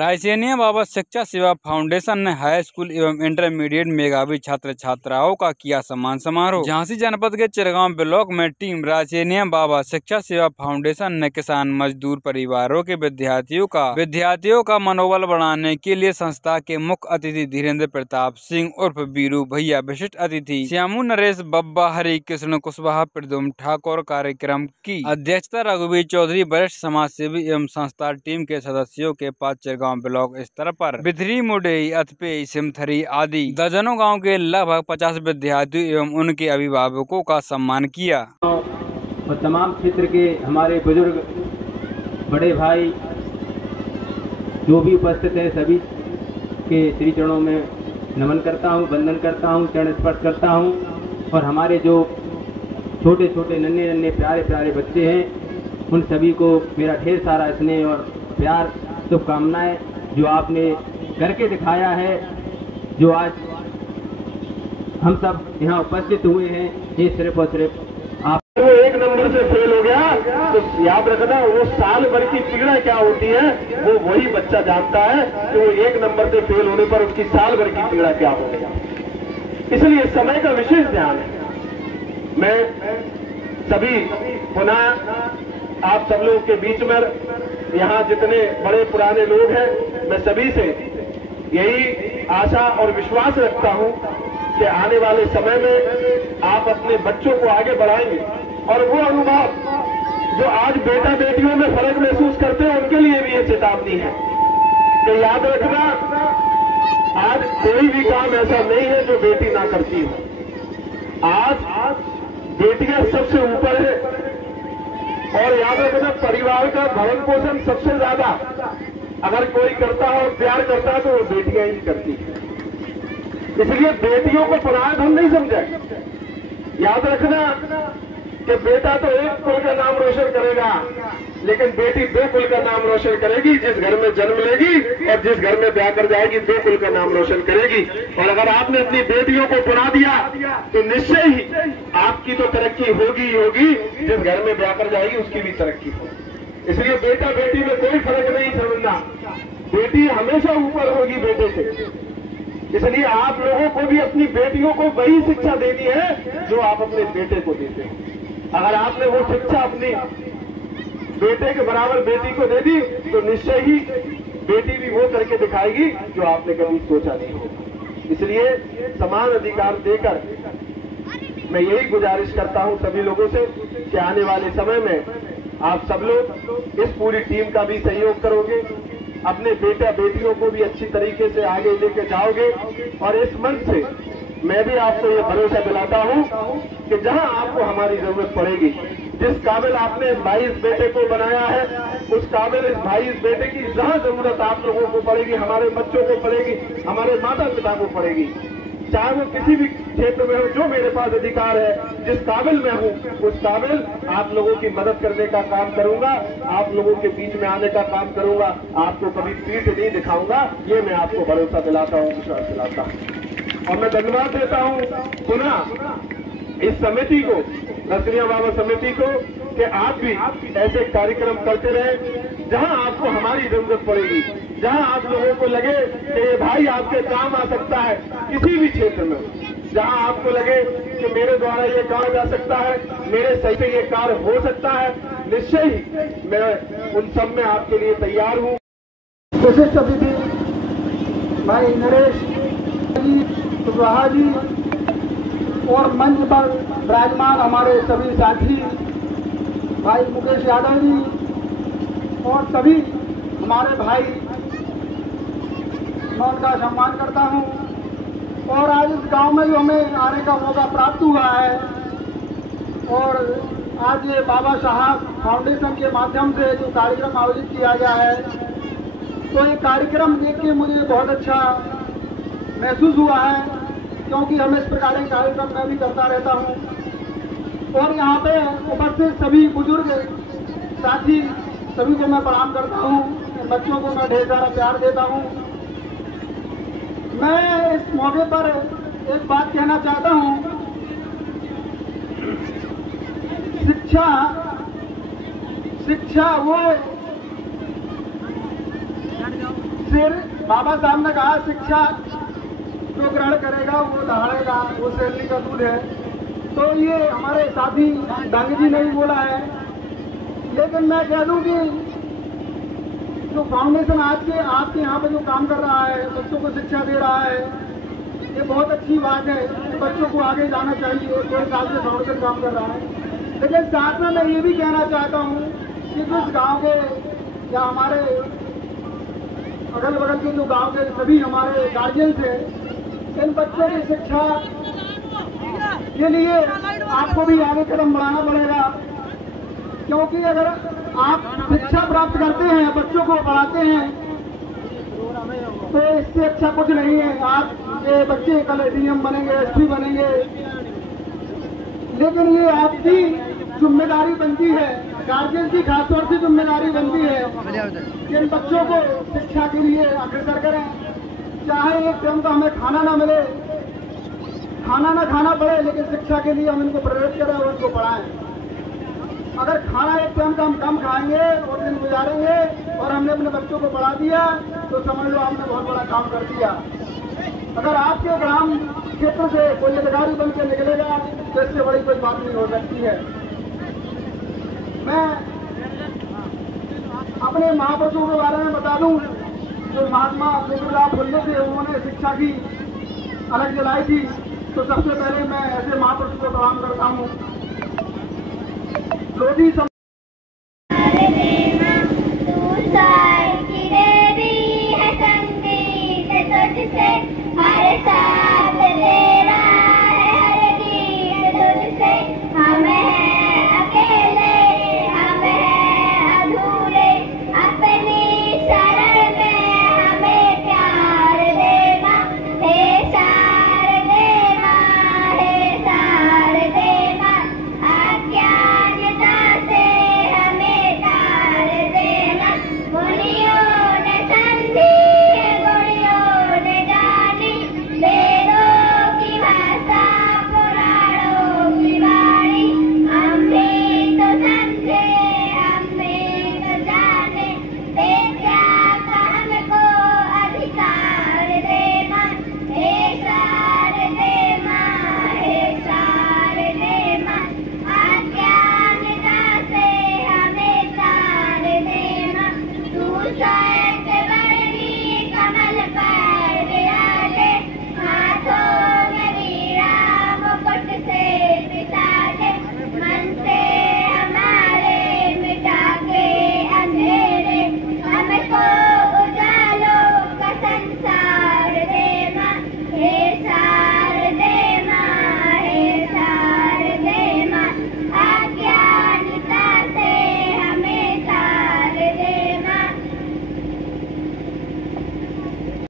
रायसेनिया बाबा शिक्षा सेवा फाउंडेशन ने हाई स्कूल एवं इंटरमीडिएट मेधावी छात्र छात्राओं का किया सम्मान समारोह। झांसी जनपद के चिरगांव ब्लॉक में टीम रायसेनिया बाबा शिक्षा सेवा फाउंडेशन ने किसान मजदूर परिवारों के विद्यार्थियों का मनोबल बढ़ाने के लिए संस्था के मुख्य अतिथि धीरेन्द्र प्रताप सिंह उर्फ बीरू भैया, विशिष्ट अतिथि श्यामू नरेश बब्बा, हरि कृष्ण कुशवाहा, प्रद्युम्न ठाकुर, कार्यक्रम की अध्यक्षता रघुवीर चौधरी, वरिष्ठ समाज सेवी एवं संस्था टीम के सदस्यों के पास गांव ब्लॉक स्तर पर बिथरी, मुडेई, अथपे, सिमथरी आदि दर्जनों गांव के लगभग 50 विद्यार्थियों एवं उनके अभिभावकों का सम्मान किया। और तमाम क्षेत्र के हमारे बुजुर्ग बड़े भाई जो भी उपस्थित हैं सभी के श्री चरणों में नमन करता हूं, वंदन करता हूं, चरण स्पर्श करता हूं। और हमारे जो छोटे छोटे नन्हे प्यारे प्यारे बच्चे हैं उन सभी को मेरा ढेर सारा स्नेह और प्यार, शुभकामनाएं। जो आपने करके दिखाया है, जो आज हम सब यहाँ उपस्थित हुए हैं, ये सिर्फ और सिर्फ आप। वो एक नंबर से फेल हो गया तो याद रखना वो साल भर की पीड़ा क्या होती है वो वही बच्चा जानता है कि वो एक नंबर से फेल होने पर उसकी साल भर की पीड़ा क्या हो गया। इसलिए समय का विशेष ध्यान है। मैं सभी पुनः आप सब लोग के बीच में यहाँ जितने बड़े पुराने लोग हैं, मैं सभी से यही आशा और विश्वास रखता हूँ कि आने वाले समय में आप अपने बच्चों को आगे बढ़ाएंगे। और वो अनुभव जो आज बेटा बेटियों में फर्क महसूस करते हैं उनके लिए भी ये चेतावनी है कि याद रखना, आज कोई भी काम ऐसा नहीं है जो बेटी ना करती हो। आज बेटियां सबसे ऊपर है। और याद रखना, परिवार का भरण पोषण सबसे ज्यादा अगर कोई करता हो, प्यार करता है तो वो बेटियां ही करती है। इसलिए बेटियों को पराया धन नहीं समझे। याद रखना कि बेटा तो एक कुल का नाम रोशन करेगा, लेकिन बेटी दो कुल का नाम रोशन करेगी। जिस घर में जन्म लेगी और जिस घर में ब्याह कर जाएगी, दो कुल का नाम रोशन करेगी। और अगर आपने अपनी बेटियों को पढ़ा दिया तो निश्चय ही आपकी तो तरक्की होगी ही होगी, जिस घर में ब्याह कर जाएगी उसकी भी तरक्की होगी। इसलिए बेटा बेटी में कोई फर्क नहीं समझना, बेटी हमेशा ऊपर होगी बेटे से। इसलिए आप लोगों को भी अपनी बेटियों को वही शिक्षा देनी है जो आप अपने बेटे को देते हैं। अगर आपने वो शिक्षा अपनी बेटे के बराबर बेटी को दे दी तो निश्चय ही बेटी भी वो करके दिखाएगी जो आपने कभी सोचा नहीं होगा। इसलिए समान अधिकार देकर मैं यही गुजारिश करता हूं सभी लोगों से कि आने वाले समय में आप सब लोग इस पूरी टीम का भी सहयोग करोगे, अपने बेटा बेटियों को भी अच्छी तरीके से आगे लेके जाओगे। और इस मंच से मैं भी आपको ये भरोसा दिलाता हूं कि जहां आपको हमारी जरूरत पड़ेगी, जिस काबिल आपने इस भाई इस बेटे को बनाया है, उस काबिल इस भाई इस बेटे की जहां जरूरत आप लोगों को पड़ेगी, हमारे बच्चों को पड़ेगी, हमारे माता पिता को पड़ेगी, चाहे वो किसी भी क्षेत्र में हो, जो मेरे पास अधिकार है, जिस काबिल में हूं उस काबिल आप लोगों की मदद करने का काम करूंगा, आप लोगों के बीच में आने का काम करूंगा। आपको कभी पीठ नहीं दिखाऊंगा, ये मैं आपको भरोसा दिलाता हूं, विश्वास दिलाता हूं। और मैं धन्यवाद देता हूं पुनः इस समिति को, रायसेनिया बाबा समिति को, कि आप भी ऐसे कार्यक्रम करते रहे जहां आपको हमारी जरूरत पड़ेगी, जहां आप लोगों को लगे कि ये भाई आपके काम आ सकता है, किसी भी क्षेत्र में जहां आपको लगे कि मेरे द्वारा ये काम जा सकता है, मेरे सही से ये कार्य हो सकता है, निश्चय ही मैं उन सब में आपके लिए तैयार हूं। विशिष्ट अतिथि भाई नरेश जी, कुशवाहा जी और मंच पर विराजमान हमारे सभी साथी भाई मुकेश यादव जी और सभी हमारे भाई, मैं उनका सम्मान करता हूं। और आज इस गांव में जो हमें आने का मौका प्राप्त हुआ है और आज ये बाबा साहब फाउंडेशन के माध्यम से जो कार्यक्रम आयोजित किया गया है, तो ये कार्यक्रम देख के मुझे बहुत अच्छा महसूस हुआ है, क्योंकि हम इस प्रकार के कार्यक्रम मैं भी करता रहता हूँ। और यहाँ पे उपस्थित सभी बुजुर्ग साथी सभी को मैं प्रणाम करता हूँ, बच्चों को मैं ढेर सारा प्यार देता हूँ। मैं इस मौके पर एक बात कहना चाहता हूँ, शिक्षा वो शेर बाबा साहब ने कहा शिक्षा जो ग्रहण करेगा वो दहाड़ेगा, वो शैली का दूध है। तो ये हमारे साथी डांगी जी ने भी बोला है। लेकिन मैं कह दूं कि जो फाउंडेशन आज के आपके यहाँ पे जो काम कर रहा है, बच्चों को शिक्षा दे रहा है, ये बहुत अच्छी बात है। बच्चों को आगे जाना चाहिए। 2 साल से फाउंडेशन काम कर रहा है। लेकिन साथ में मैं ये भी कहना चाहता हूँ कि जिस गांव के या हमारे अगल बगल के जो गांव के सभी हमारे गार्जियंस हैं, इन बच्चों की शिक्षा के लिए आपको भी आगे कदम बढ़ाना पड़ेगा। क्योंकि अगर आप शिक्षा प्राप्त करते हैं, बच्चों को पढ़ाते हैं, तो इससे अच्छा कुछ नहीं है। आप ये बच्चे कल डीएम बनेंगे, एसपी बनेंगे, लेकिन ये आपकी जिम्मेदारी बनती है, गार्जियन की खासतौर से जिम्मेदारी बनती है कि इन बच्चों को शिक्षा के लिए अग्रसर करें। चाहे एक टाइम का हमें खाना ना मिले, खाना ना खाना पड़े, लेकिन शिक्षा के लिए हम इनको प्रेरित करें और उनको पढ़ाएं। अगर खाना एक टाइम का हम कम खाएंगे और दिन गुजारेंगे और हमने अपने बच्चों को पढ़ा दिया, तो समझ लो आपने बहुत बड़ा काम कर दिया। अगर आपके ग्राम क्षेत्र से कोई अधिकारी बन के निकलेगा तो इससे बड़ी कोई बात नहीं हो सकती है। मैं अपने महापुरुषों के बारे में बता दूं, जो महात्मा ज्योतिराव फुले थे, उन्होंने शिक्षा की अलग जलाई थी। तो सबसे पहले मैं ऐसे महापुरुष को प्रणाम करता हूँ। लोधी